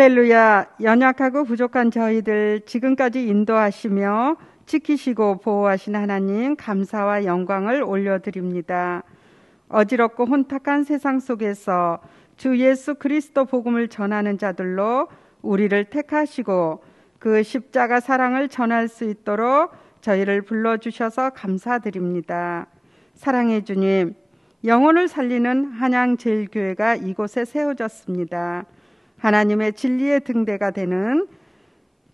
할렐루야. 연약하고 부족한 저희들 지금까지 인도하시며 지키시고 보호하신 하나님 감사와 영광을 올려드립니다. 어지럽고 혼탁한 세상 속에서 주 예수 그리스도 복음을 전하는 자들로 우리를 택하시고 그 십자가 사랑을 전할 수 있도록 저희를 불러주셔서 감사드립니다. 사랑의 주님, 영혼을 살리는 한양제일교회가 이곳에 세워졌습니다. 하나님의 진리의 등대가 되는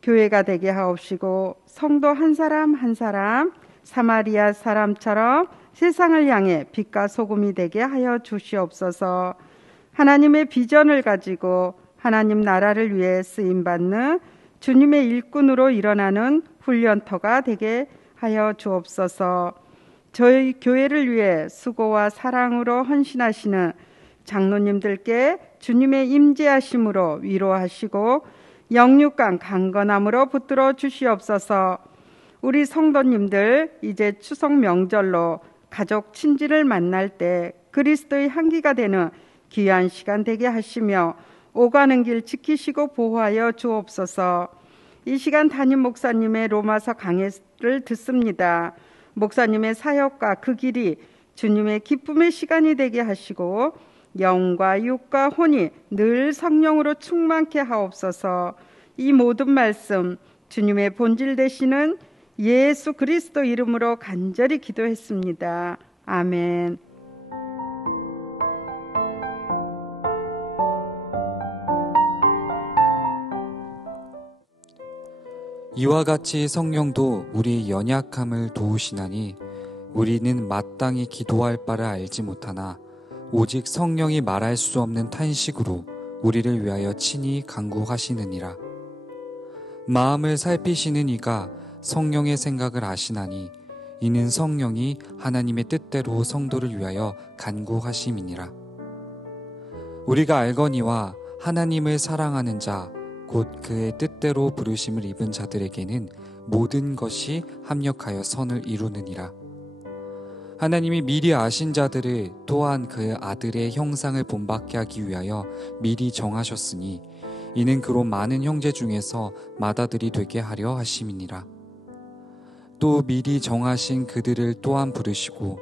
교회가 되게 하옵시고 성도 한 사람 한 사람 사마리아 사람처럼 세상을 향해 빛과 소금이 되게 하여 주시옵소서. 하나님의 비전을 가지고 하나님 나라를 위해 쓰임받는 주님의 일꾼으로 일어나는 훈련터가 되게 하여 주옵소서. 저희 교회를 위해 수고와 사랑으로 헌신하시는 장로님들께 주님의 임재하심으로 위로하시고 영육간 강건함으로 붙들어 주시옵소서. 우리 성도님들 이제 추석 명절로 가족 친지를 만날 때 그리스도의 향기가 되는 귀한 시간 되게 하시며 오가는 길 지키시고 보호하여 주옵소서. 이 시간 담임 목사님의 로마서 강해를 듣습니다. 목사님의 사역과 그 길이 주님의 기쁨의 시간이 되게 하시고 영과 육과 혼이 늘 성령으로 충만케 하옵소서. 이 모든 말씀 주님의 본질 되시는 예수 그리스도 이름으로 간절히 기도했습니다. 아멘. 이와 같이 성령도 우리 연약함을 도우시나니 우리는 마땅히 기도할 바를 알지 못하나 오직 성령이 말할 수 없는 탄식으로 우리를 위하여 친히 간구하시느니라. 마음을 살피시는 이가 성령의 생각을 아시나니 이는 성령이 하나님의 뜻대로 성도를 위하여 간구하심이니라. 우리가 알거니와 하나님을 사랑하는 자 곧 그의 뜻대로 부르심을 입은 자들에게는 모든 것이 합력하여 선을 이루느니라. 하나님이 미리 아신 자들을 또한 그의 아들의 형상을 본받게 하기 위하여 미리 정하셨으니 이는 그로 많은 형제 중에서 맏아들이 되게 하려 하심이니라. 또 미리 정하신 그들을 또한 부르시고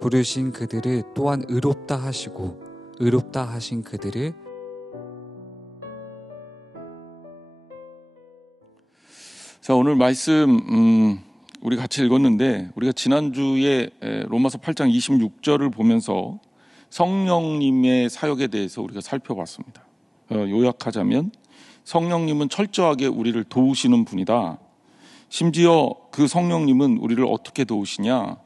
부르신 그들을 또한 의롭다 하시고 의롭다 하신 그들을 자, 오늘 말씀 우리 같이 읽었는데 우리가 지난주에 로마서 8장 26절을 보면서 성령님의 사역에 대해서 우리가 살펴봤습니다. 요약하자면 성령님은 철저하게 우리를 도우시는 분이다. 심지어 그 성령님은 우리를 어떻게 도우시냐?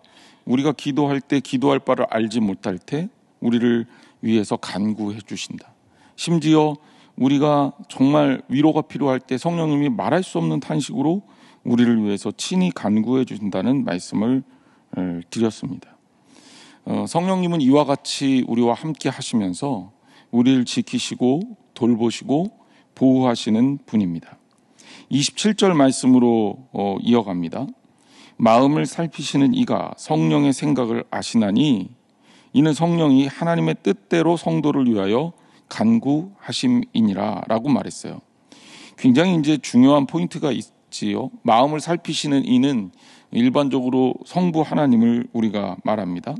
우리가 기도할 때 기도할 바를 알지 못할 때 우리를 위해서 간구해 주신다. 심지어 우리가 정말 위로가 필요할 때 성령님이 말할 수 없는 탄식으로 우리를 위해서 친히 간구해 주신다는 말씀을 드렸습니다. 성령님은 이와 같이 우리와 함께 하시면서 우리를 지키시고 돌보시고 보호하시는 분입니다. 27절 말씀으로 이어갑니다. 마음을 살피시는 이가 성령의 생각을 아시나니 이는 성령이 하나님의 뜻대로 성도를 위하여 간구하심이니라 라고 말했어요. 굉장히 이제 중요한 포인트가 있지요. 마음을 살피시는 이는 일반적으로 성부 하나님을 우리가 말합니다.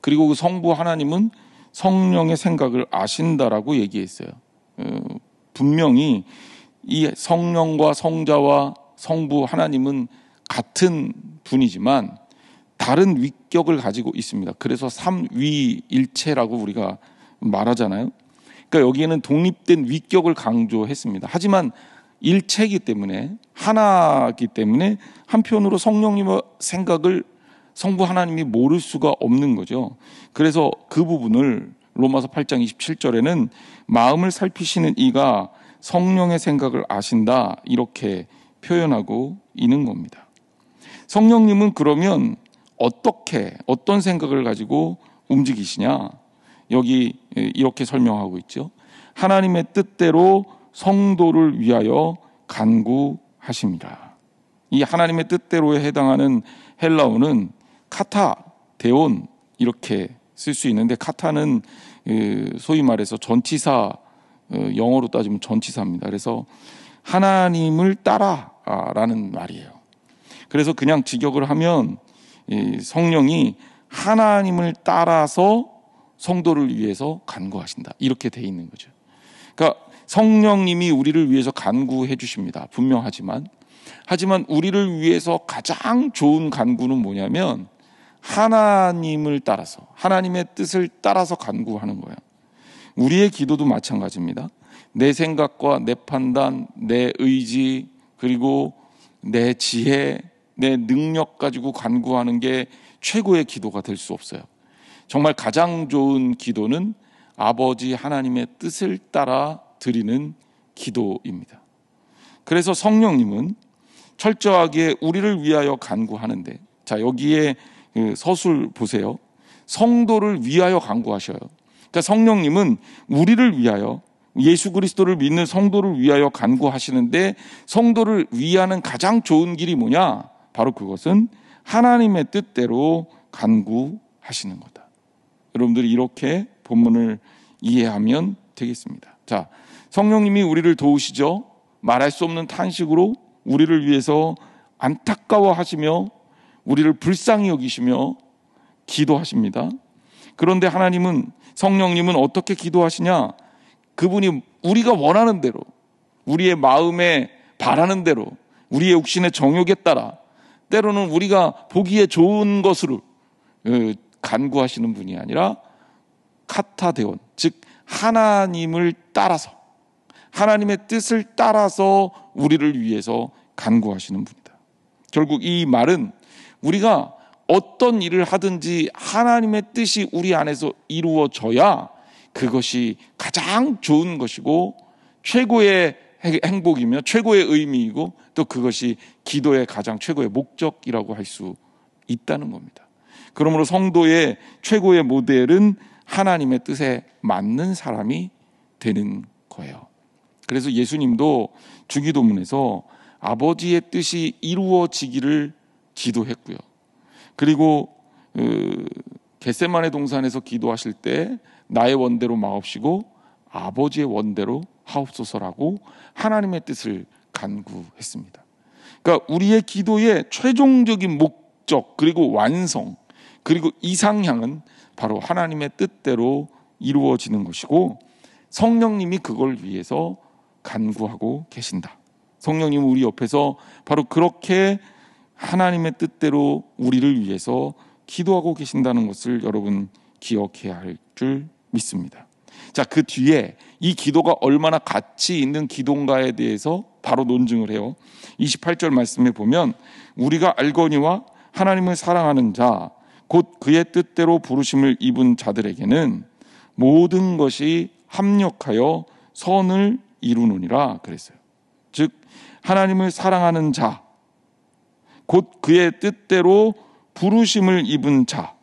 그리고 그 성부 하나님은 성령의 생각을 아신다라고 얘기했어요. 분명히 이 성령과 성자와 성부 하나님은 같은 분이지만 다른 위격을 가지고 있습니다. 그래서 삼위일체라고 우리가 말하잖아요. 그러니까 여기에는 독립된 위격을 강조했습니다. 하지만 일체이기 때문에 하나이기 때문에 한편으로 성령님의 생각을 성부 하나님이 모를 수가 없는 거죠. 그래서 그 부분을 로마서 8장 27절에는 마음을 살피시는 이가 성령의 생각을 아신다 이렇게 표현하고 있는 겁니다. 성령님은 그러면 어떤 생각을 가지고 움직이시냐? 여기 이렇게 설명하고 있죠. 하나님의 뜻대로 성도를 위하여 간구하십니다. 이 하나님의 뜻대로에 해당하는 헬라어는 카타, 데온 이렇게 쓸 수 있는데 카타는 소위 말해서 전치사 영어로 따지면 전치사입니다. 그래서 하나님을 따라라는 말이에요. 그래서 그냥 직역을 하면 성령이 하나님을 따라서 성도를 위해서 간구하신다, 이렇게 돼 있는 거죠. 그러니까 성령님이 우리를 위해서 간구해 주십니다. 분명하지만 우리를 위해서 가장 좋은 간구는 뭐냐면 하나님을 따라서, 하나님의 뜻을 따라서 간구하는 거예요. 우리의 기도도 마찬가지입니다. 내 생각과 내 판단, 내 의지, 그리고 내 지혜, 내 능력 가지고 간구하는 게 최고의 기도가 될 수 없어요. 정말 가장 좋은 기도는 아버지 하나님의 뜻을 따라 드리는 기도입니다. 그래서 성령님은 철저하게 우리를 위하여 간구하는데, 자, 여기에 서술 보세요. 성도를 위하여 간구하셔요. 그러니까 성령님은 우리를 위하여, 예수 그리스도를 믿는 성도를 위하여 간구하시는데, 성도를 위하는 가장 좋은 길이 뭐냐? 바로 그것은 하나님의 뜻대로 간구하시는 거다. 여러분들이 이렇게 본문을 이해하면 되겠습니다. 자, 성령님이 우리를 도우시죠. 말할 수 없는 탄식으로 우리를 위해서 안타까워하시며 우리를 불쌍히 여기시며 기도하십니다. 그런데 성령님은 어떻게 기도하시냐? 그분이 우리가 원하는 대로, 우리의 마음에 바라는 대로, 우리의 육신의 정욕에 따라, 때로는 우리가 보기에 좋은 것으로 간구하시는 분이 아니라 카타데온, 즉 하나님을 따라서, 하나님의 뜻을 따라서 우리를 위해서 간구하시는 분이다. 결국 이 말은 우리가 어떤 일을 하든지 하나님의 뜻이 우리 안에서 이루어져야 그것이 가장 좋은 것이고 최고의 행복이며 최고의 의미이고, 또 그것이 기도의 가장 최고의 목적이라고 할 수 있다는 겁니다. 그러므로 성도의 최고의 모델은 하나님의 뜻에 맞는 사람이 되는 거예요. 그래서 예수님도 주기도문에서 아버지의 뜻이 이루어지기를 기도했고요. 그리고 겟세마네 동산에서 기도하실 때 나의 원대로 마옵시고 아버지의 원대로 하옵소서라고 하나님의 뜻을 간구했습니다. 그러니까 우리의 기도의 최종적인 목적, 그리고 완성, 그리고 이상향은 바로 하나님의 뜻대로 이루어지는 것이고, 성령님이 그걸 위해서 간구하고 계신다. 성령님은 우리 옆에서 바로 그렇게 하나님의 뜻대로 우리를 위해서 기도하고 계신다는 것을 여러분 기억해야 할 줄 믿습니다. 자, 그 뒤에 이 기도가 얼마나 가치 있는 기도인가에 대해서 바로 논증을 해요. 28절 말씀에 보면 우리가 알거니와 하나님을 사랑하는 자, 곧 그의 뜻대로 부르심을 입은 자들에게는 모든 것이 합력하여 선을 이루느니라 그랬어요. 즉 하나님을 사랑하는 자, 곧 그의 뜻대로 부르심을 입은 자.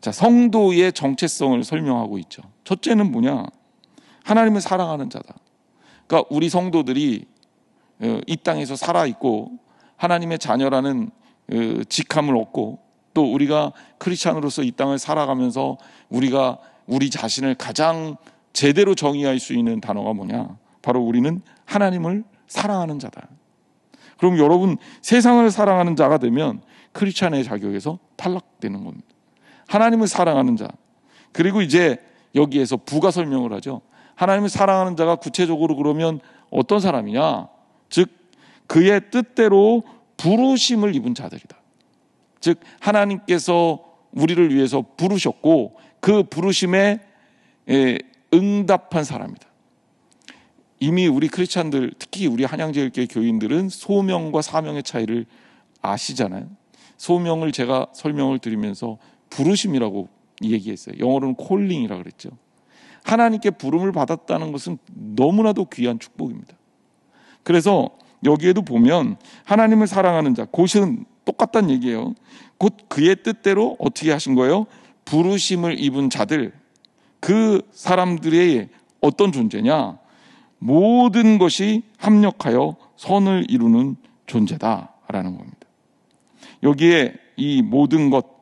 자, 성도의 정체성을 설명하고 있죠. 첫째는 뭐냐? 하나님을 사랑하는 자다. 그러니까 우리 성도들이 이 땅에서 살아있고 하나님의 자녀라는 직함을 얻고, 또 우리가 크리스찬으로서 이 땅을 살아가면서 우리가 우리 자신을 가장 제대로 정의할 수 있는 단어가 뭐냐? 바로 우리는 하나님을 사랑하는 자다. 그럼 여러분, 세상을 사랑하는 자가 되면 크리스찬의 자격에서 탈락되는 겁니다. 하나님을 사랑하는 자. 그리고 이제 여기에서 부가 설명을 하죠. 하나님을 사랑하는 자가 구체적으로 그러면 어떤 사람이냐? 즉 그의 뜻대로 부르심을 입은 자들이다. 즉 하나님께서 우리를 위해서 부르셨고 그 부르심에 응답한 사람이다. 이미 우리 크리스찬들, 특히 우리 한양제일교회 교인들은 소명과 사명의 차이를 아시잖아요. 소명을 제가 설명을 드리면서 부르심이라고 얘기했어요. 영어로는 콜링이라고 그랬죠. 하나님께 부름을 받았다는 것은 너무나도 귀한 축복입니다. 그래서 여기에도 보면 하나님을 사랑하는 자, 곧은 똑같다는 얘기예요. 곧 그의 뜻대로 어떻게 하신 거예요? 부르심을 입은 자들, 그 사람들의 어떤 존재냐? 모든 것이 합력하여 선을 이루는 존재다라는 겁니다. 여기에 이 모든 것,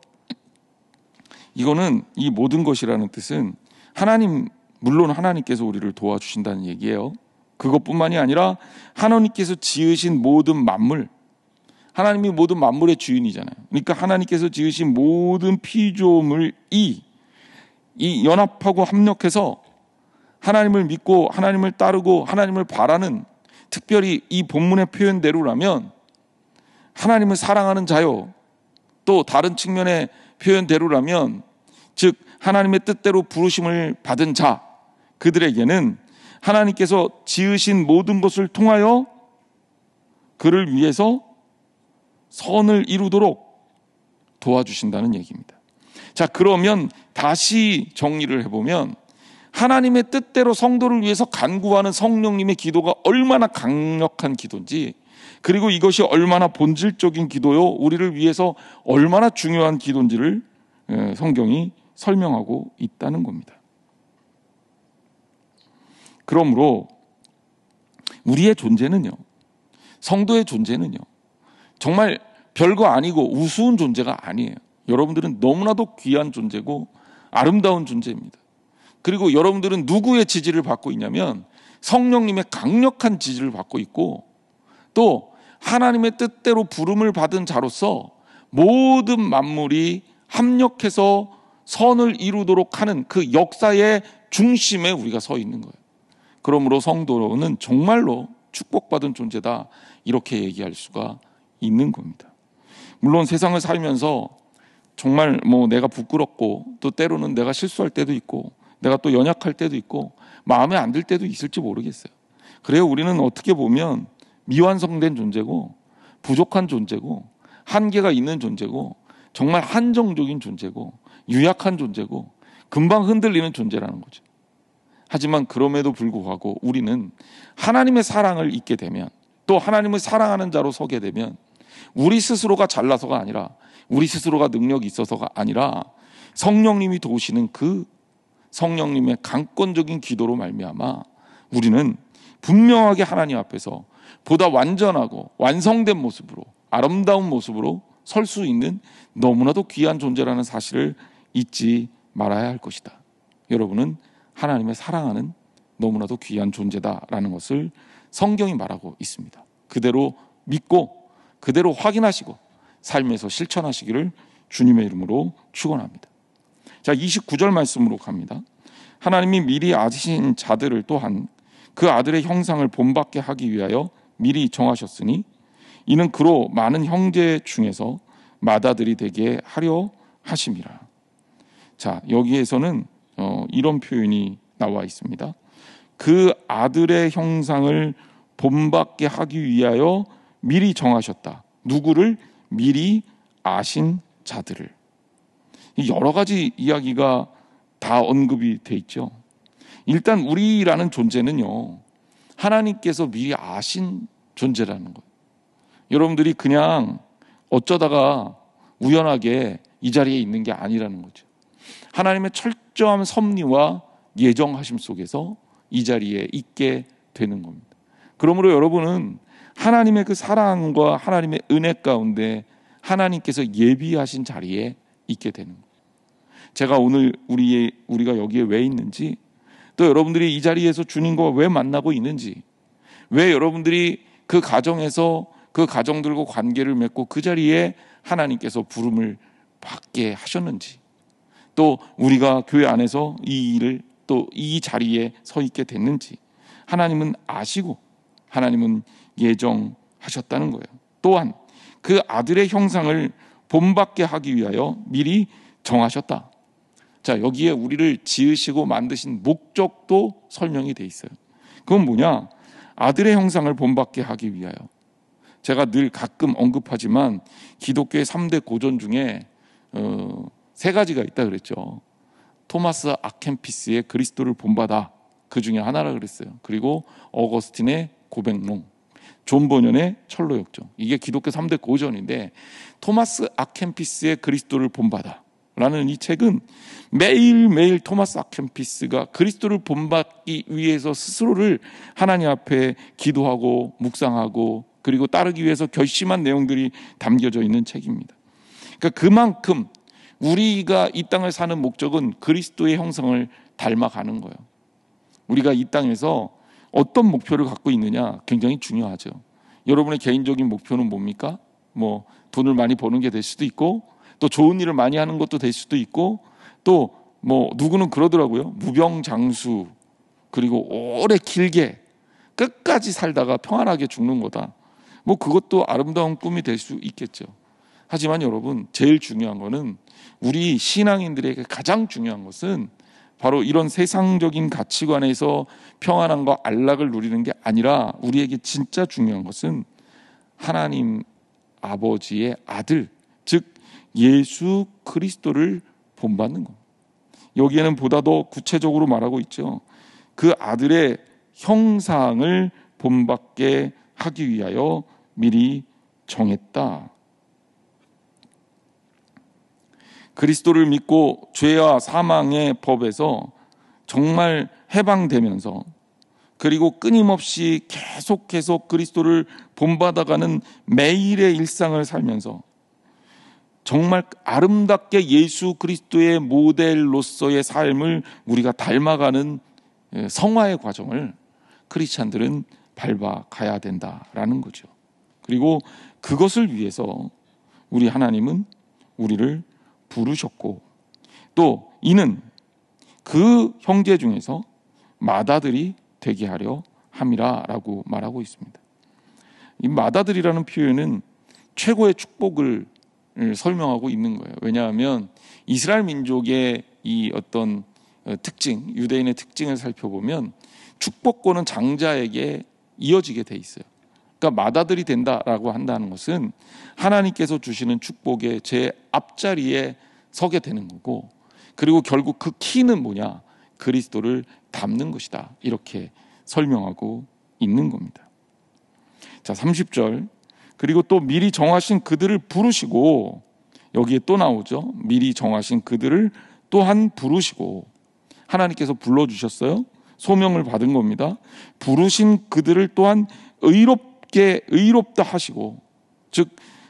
이거는 이 모든 것이라는 뜻은 하나님 물론 하나님께서 우리를 도와주신다는 얘기예요. 그것뿐만이 아니라 하나님께서 지으신 모든 만물, 하나님이 모든 만물의 주인이잖아요. 그러니까 하나님께서 지으신 모든 피조물이 이 연합하고 합력해서 하나님을 믿고 하나님을 따르고 하나님을 바라는, 특별히 이 본문의 표현대로라면 하나님을 사랑하는 자요, 또 다른 측면의 표현대로라면 즉 하나님의 뜻대로 부르심을 받은 자, 그들에게는 하나님께서 지으신 모든 것을 통하여 그를 위해서 선을 이루도록 도와주신다는 얘기입니다. 자, 그러면 다시 정리를 해보면 하나님의 뜻대로 성도를 위해서 간구하는 성령님의 기도가 얼마나 강력한 기도인지, 그리고 이것이 얼마나 본질적인 기도요, 우리를 위해서 얼마나 중요한 기도인지를 성경이 설명하고 있다는 겁니다. 그러므로 우리의 존재는요, 성도의 존재는요, 정말 별거 아니고 우스운 존재가 아니에요. 여러분들은 너무나도 귀한 존재고 아름다운 존재입니다. 그리고 여러분들은 누구의 지지를 받고 있냐면 성령님의 강력한 지지를 받고 있고, 또 하나님의 뜻대로 부름을 받은 자로서 모든 만물이 합력해서 선을 이루도록 하는 그 역사의 중심에 우리가 서 있는 거예요. 그러므로 성도는 정말로 축복받은 존재다, 이렇게 얘기할 수가 있는 겁니다. 물론 세상을 살면서 정말 내가 부끄럽고, 또 때로는 내가 실수할 때도 있고, 내가 또 연약할 때도 있고, 마음에 안 들 때도 있을지 모르겠어요. 그래요, 우리는 어떻게 보면 미완성된 존재고, 부족한 존재고, 한계가 있는 존재고, 정말 한정적인 존재고, 유약한 존재고, 금방 흔들리는 존재라는 거죠. 하지만 그럼에도 불구하고 우리는 하나님의 사랑을 잊게 되면, 또 하나님을 사랑하는 자로 서게 되면, 우리 스스로가 잘나서가 아니라, 우리 스스로가 능력이 있어서가 아니라 성령님이 도우시는 그 성령님의 강권적인 기도로 말미암아 우리는 분명하게 하나님 앞에서 보다 완전하고 완성된 모습으로, 아름다운 모습으로 설 수 있는 너무나도 귀한 존재라는 사실을 잊지 말아야 할 것이다. 여러분은 하나님의 사랑하는 너무나도 귀한 존재다라는 것을 성경이 말하고 있습니다. 그대로 믿고 그대로 확인하시고 삶에서 실천하시기를 주님의 이름으로 축원합니다. 자, 29절 말씀으로 갑니다. 하나님이 미리 아신 자들을 또한 그 아들의 형상을 본받게 하기 위하여 미리 정하셨으니 이는 그로 많은 형제 중에서 맏아들이 되게 하려 하심이라. 자, 여기에서는 이런 표현이 나와 있습니다. 그 아들의 형상을 본받게 하기 위하여 미리 정하셨다. 누구를? 미리 아신 자들을. 여러 가지 이야기가 다 언급이 돼 있죠. 일단 우리라는 존재는요, 하나님께서 미리 아신 존재라는 거예요. 여러분들이 그냥 어쩌다가 우연하게 이 자리에 있는 게 아니라는 거죠. 하나님의 철저한 섭리와 예정하심 속에서 이 자리에 있게 되는 겁니다. 그러므로 여러분은 하나님의 그 사랑과 하나님의 은혜 가운데 하나님께서 예비하신 자리에 있게 되는 거예요. 제가 오늘 우리가 여기에 왜 있는지, 또 여러분들이 이 자리에서 주님과 왜 만나고 있는지, 왜 여러분들이 그 가정에서 그 가정들과 관계를 맺고 그 자리에 하나님께서 부름을 받게 하셨는지, 또 우리가 교회 안에서 이 일을 또 이 자리에 서 있게 됐는지 하나님은 아시고 하나님은 예정하셨다는 거예요. 또한 그 아들의 형상을 본받게 하기 위하여 미리 정하셨다. 자, 여기에 우리를 지으시고 만드신 목적도 설명이 돼 있어요. 그건 뭐냐? 아들의 형상을 본받게 하기 위하여. 제가 늘 가끔 언급하지만 기독교의 3대 고전 중에 3가지가 있다 그랬죠. 토마스 아켄피스의 그리스도를 본받아, 그 중에 하나라 그랬어요. 그리고 어거스틴의 고백론, 존 버년의 철로역정. 이게 기독교 3대 고전인데, 토마스 아켄피스의 그리스도를 본받아 라는 이 책은 매일매일 토마스 아켄피스가 그리스도를 본받기 위해서 스스로를 하나님 앞에 기도하고 묵상하고 그리고 따르기 위해서 결심한 내용들이 담겨져 있는 책입니다. 그러니까 그만큼 우리가 이 땅을 사는 목적은 그리스도의 형상을 닮아가는 거예요. 우리가 이 땅에서 어떤 목표를 갖고 있느냐 굉장히 중요하죠. 여러분의 개인적인 목표는 뭡니까? 뭐 돈을 많이 버는 게 될 수도 있고, 또 좋은 일을 많이 하는 것도 될 수도 있고, 또 뭐 누구는 그러더라고요. 무병장수, 그리고 오래 길게 끝까지 살다가 평안하게 죽는 거다. 뭐 그것도 아름다운 꿈이 될 수 있겠죠. 하지만 여러분, 제일 중요한 거는, 우리 신앙인들에게 가장 중요한 것은 바로 이런 세상적인 가치관에서 평안함과 안락을 누리는 게 아니라, 우리에게 진짜 중요한 것은 하나님 아버지의 아들, 즉 예수 그리스도를 본받는 겁니다. 여기에는 보다 더 구체적으로 말하고 있죠. 그 아들의 형상을 본받게 하기 위하여 미리 정했다. 그리스도를 믿고 죄와 사망의 법에서 정말 해방되면서, 그리고 끊임없이 계속 그리스도를 본받아가는 매일의 일상을 살면서 정말 아름답게 예수 그리스도의 모델로서의 삶을 우리가 닮아가는 성화의 과정을 크리스찬들은 밟아가야 된다라는 거죠. 그리고 그것을 위해서 우리 하나님은 우리를 부르셨고, 또 이는 그 형제 중에서 맏아들이 되게 하려 함이라라고 말하고 있습니다. 이 맏아들이라는 표현은 최고의 축복을 설명하고 있는 거예요. 왜냐하면 이스라엘 민족의 이 어떤 특징, 유대인의 특징을 살펴보면 축복권은 장자에게 이어지게 돼 있어요. 그러니까 맏아들이 된다라고 한다는 것은 하나님께서 주시는 축복의 제 앞자리에 서게 되는 거고, 그리고 결국 그 키는 뭐냐? 그리스도를 닮는 것이다. 이렇게 설명하고 있는 겁니다. 자, 30절. 그리고 또 미리 정하신 그들을 부르시고, 여기에 또 나오죠. 미리 정하신 그들을 또한 부르시고, 하나님께서 불러주셨어요. 소명을 받은 겁니다. 부르신 그들을 또한 의롭다 하시고, 즉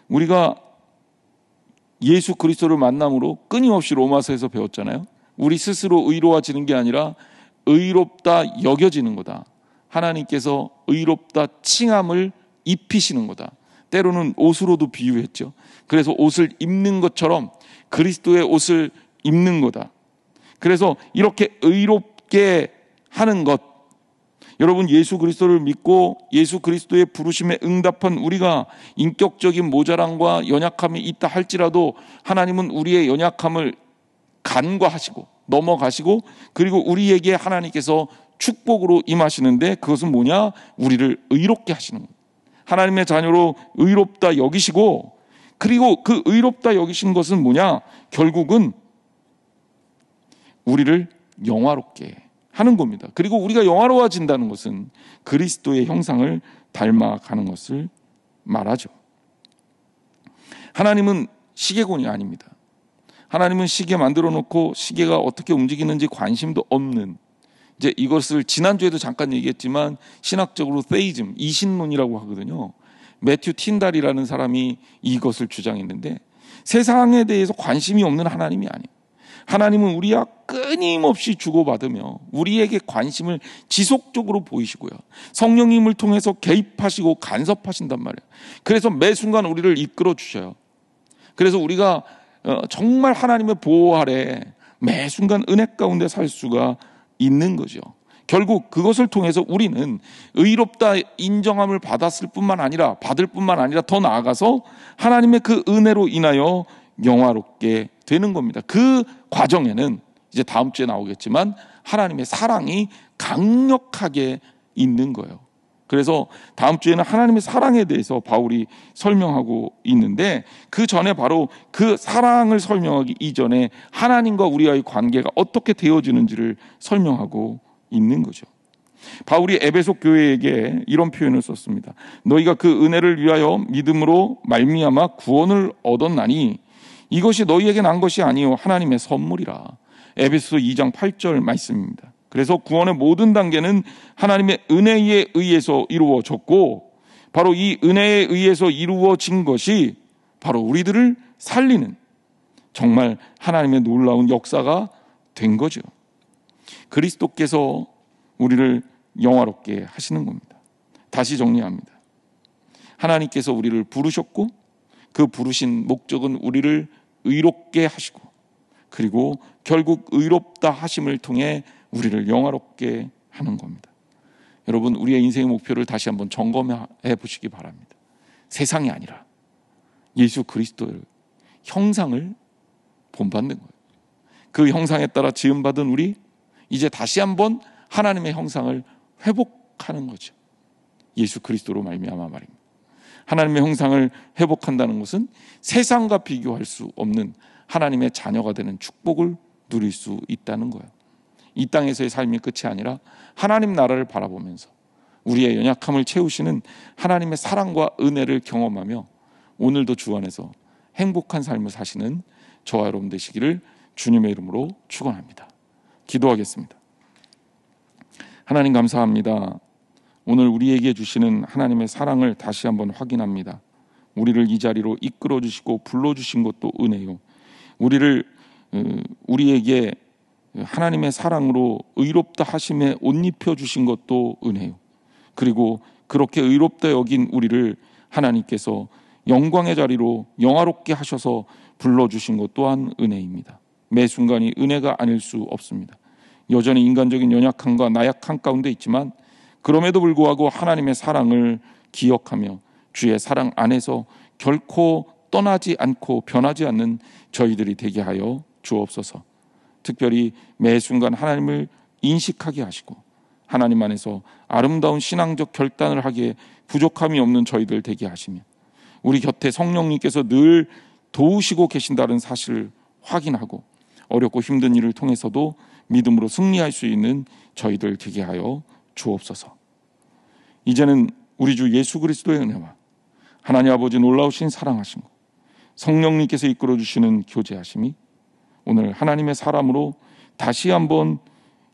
우리가 예수 그리스도를 만남으로 끊임없이 로마서에서 배웠잖아요. 우리 스스로 의로워지는 게 아니라 의롭다 여겨지는 거다. 하나님께서 의롭다 칭함을 입히시는 거다. 때로는 옷으로도 비유했죠. 그래서 옷을 입는 것처럼 그리스도의 옷을 입는 거다. 그래서 이렇게 의롭게 하는 것, 여러분, 예수 그리스도를 믿고 예수 그리스도의 부르심에 응답한 우리가 인격적인 모자람과 연약함이 있다 할지라도 하나님은 우리의 연약함을 간과하시고 넘어가시고, 그리고 우리에게 하나님께서 축복으로 임하시는데, 그것은 뭐냐? 우리를 의롭게 하시는 거예요. 하나님의 자녀로 의롭다 여기시고, 그리고 그 의롭다 여기신 것은 뭐냐? 결국은 우리를 영화롭게 하는 겁니다. 그리고 우리가 영화로워진다는 것은 그리스도의 형상을 닮아가는 것을 말하죠. 하나님은 시계공이 아닙니다. 하나님은 시계 만들어 놓고 시계가 어떻게 움직이는지 관심도 없는, 이제 이것을 지난주에도 잠깐 얘기했지만 신학적으로 세이즘, 이신론이라고 하거든요. 매튜 틴달이라는 사람이 이것을 주장했는데, 세상에 대해서 관심이 없는 하나님이 아니에요. 하나님은 우리와 끊임없이 주고받으며 우리에게 관심을 지속적으로 보이시고요, 성령님을 통해서 개입하시고 간섭하신단 말이에요. 그래서 매 순간 우리를 이끌어 주셔요. 그래서 우리가 정말 하나님의 보호 아래 매 순간 은혜 가운데 살 수가 있는 거죠. 결국 그것을 통해서 우리는 의롭다 인정함을 받을 뿐만 아니라 더 나아가서 하나님의 그 은혜로 인하여 영화롭게 되는 겁니다. 그 과정에는 이제 다음 주에 나오겠지만 하나님의 사랑이 강력하게 있는 거예요. 그래서 다음 주에는 하나님의 사랑에 대해서 바울이 설명하고 있는데, 그 전에 바로 그 사랑을 설명하기 이전에 하나님과 우리와의 관계가 어떻게 되어지는지를 설명하고 있는 거죠. 바울이 에베소 교회에게 이런 표현을 썼습니다. 너희가 그 은혜를 위하여 믿음으로 말미암아 구원을 얻었나니 이것이 너희에게 난 것이 아니요 하나님의 선물이라. 에베소 2장 8절 말씀입니다. 그래서 구원의 모든 단계는 하나님의 은혜에 의해서 이루어졌고, 바로 이 은혜에 의해서 이루어진 것이 바로 우리들을 살리는 정말 하나님의 놀라운 역사가 된 거죠. 그리스도께서 우리를 영화롭게 하시는 겁니다. 다시 정리합니다. 하나님께서 우리를 부르셨고 그 부르신 목적은 우리를 의롭게 하시고, 그리고 결국 의롭다 하심을 통해 우리를 영화롭게 하는 겁니다. 여러분, 우리의 인생의 목표를 다시 한번 점검해 보시기 바랍니다. 세상이 아니라 예수 그리스도의 형상을 본받는 거예요. 그 형상에 따라 지음받은 우리, 이제 다시 한번 하나님의 형상을 회복하는 거죠. 예수 그리스도로 말미암아 말입니다. 하나님의 형상을 회복한다는 것은 세상과 비교할 수 없는 하나님의 자녀가 되는 축복을 누릴 수 있다는 거예요. 이 땅에서의 삶이 끝이 아니라 하나님 나라를 바라보면서 우리의 연약함을 채우시는 하나님의 사랑과 은혜를 경험하며 오늘도 주 안에서 행복한 삶을 사시는 저와 여러분 되시기를 주님의 이름으로 축원합니다. 기도하겠습니다. 하나님 감사합니다. 오늘 우리에게 주시는 하나님의 사랑을 다시 한번 확인합니다. 우리를 이 자리로 이끌어 주시고 불러주신 것도 은혜요, 우리에게 하나님의 사랑으로 의롭다 하심에 옷 입혀 주신 것도 은혜요, 그리고 그렇게 의롭다 여긴 우리를 하나님께서 영광의 자리로 영화롭게 하셔서 불러주신 것 또한 은혜입니다. 매 순간이 은혜가 아닐 수 없습니다. 여전히 인간적인 연약함과 나약함 가운데 있지만 그럼에도 불구하고 하나님의 사랑을 기억하며 주의 사랑 안에서 결코 떠나지 않고 변하지 않는 저희들이 되게 하여 주옵소서. 특별히 매 순간 하나님을 인식하게 하시고 하나님 안에서 아름다운 신앙적 결단을 하기에 부족함이 없는 저희들 되게 하시며 우리 곁에 성령님께서 늘 도우시고 계신다는 사실을 확인하고 어렵고 힘든 일을 통해서도 믿음으로 승리할 수 있는 저희들 되게 하여 주옵소서. 이제는 우리 주 예수 그리스도의 은혜와 하나님 아버지 놀라우신 사랑하심, 성령님께서 이끌어 주시는 교제하심이 오늘 하나님의 사람으로 다시 한번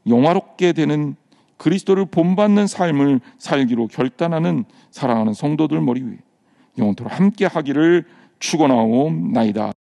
영화롭게 되는 그리스도를 본받는 삶을 살기로 결단하는 사랑하는 성도들 머리 위에 영원토록 함께 하기를 축원하옵나이다.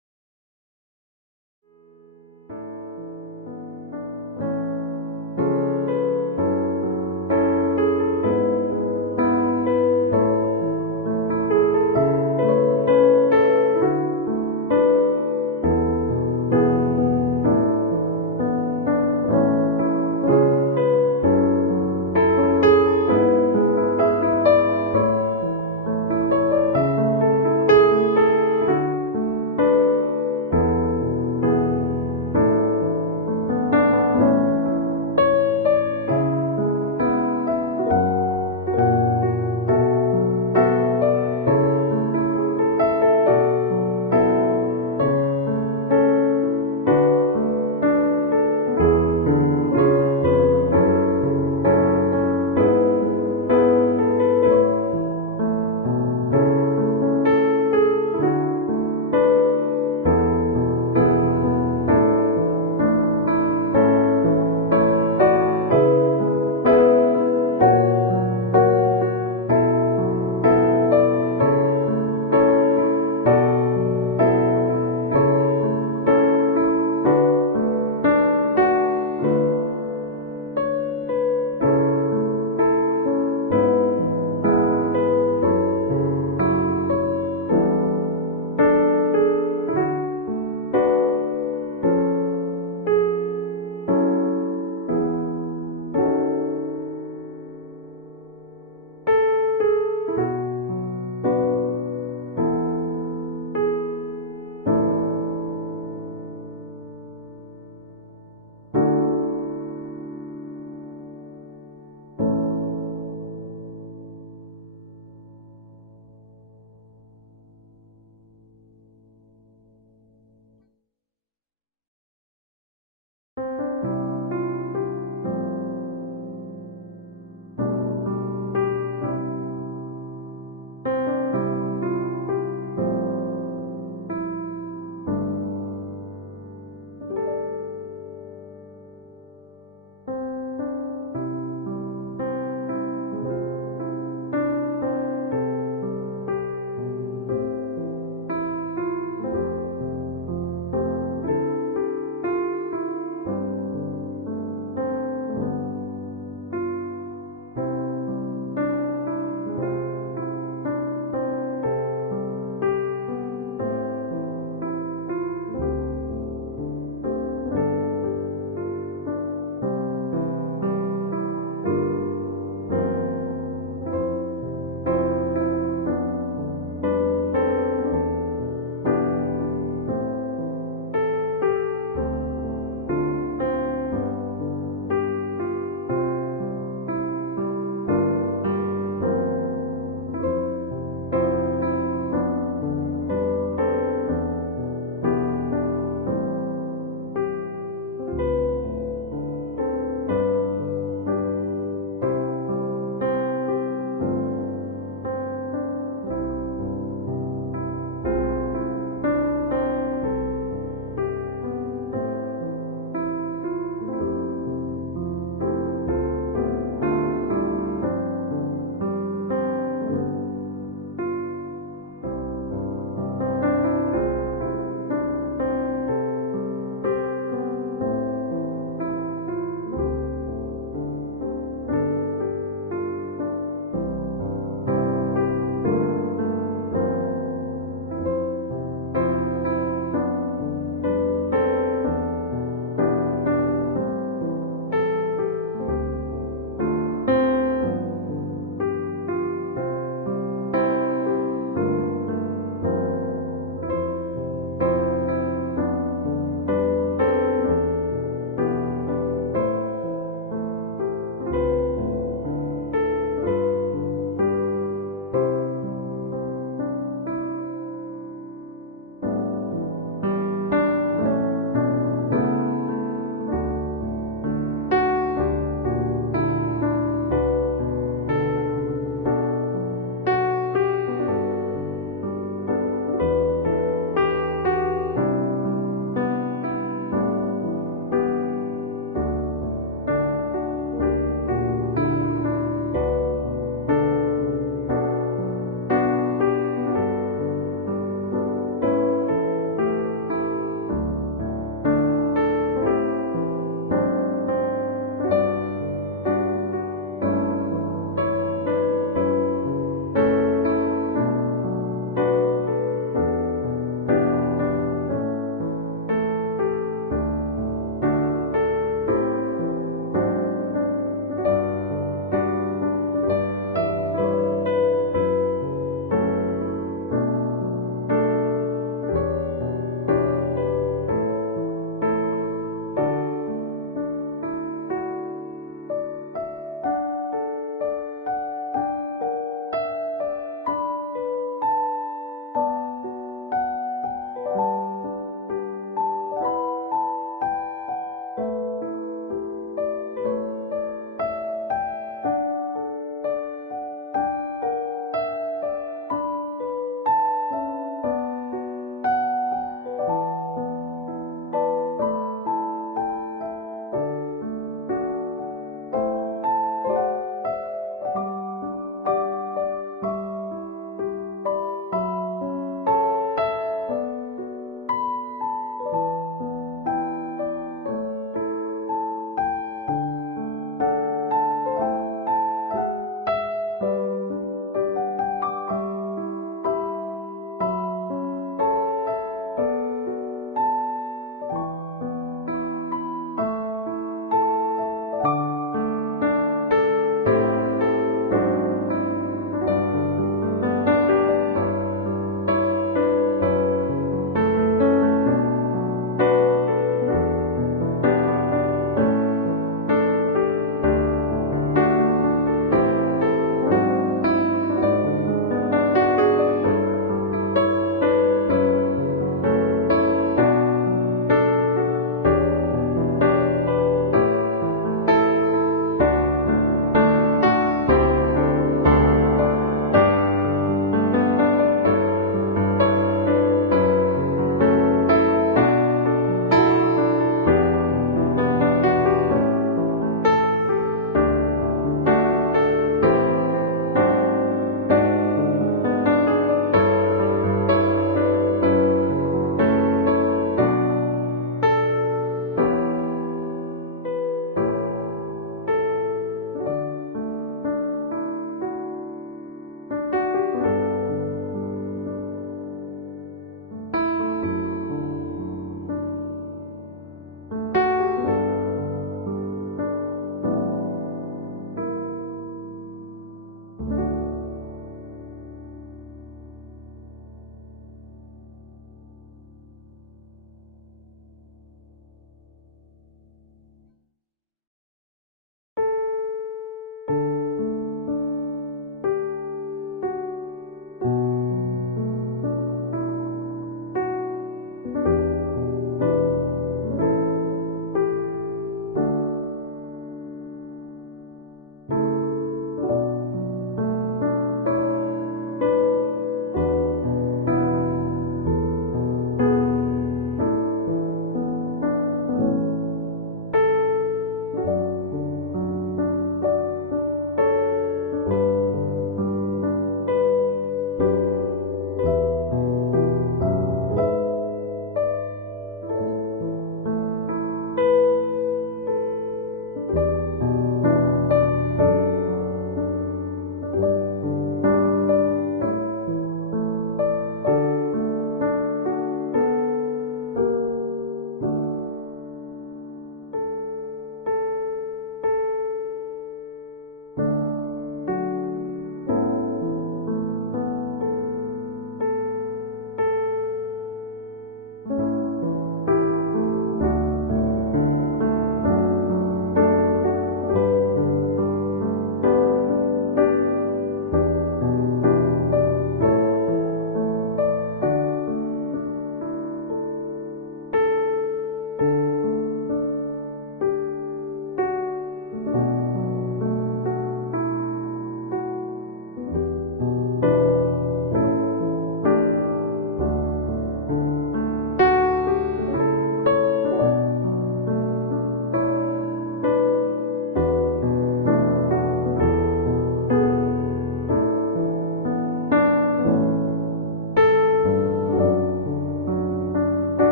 네.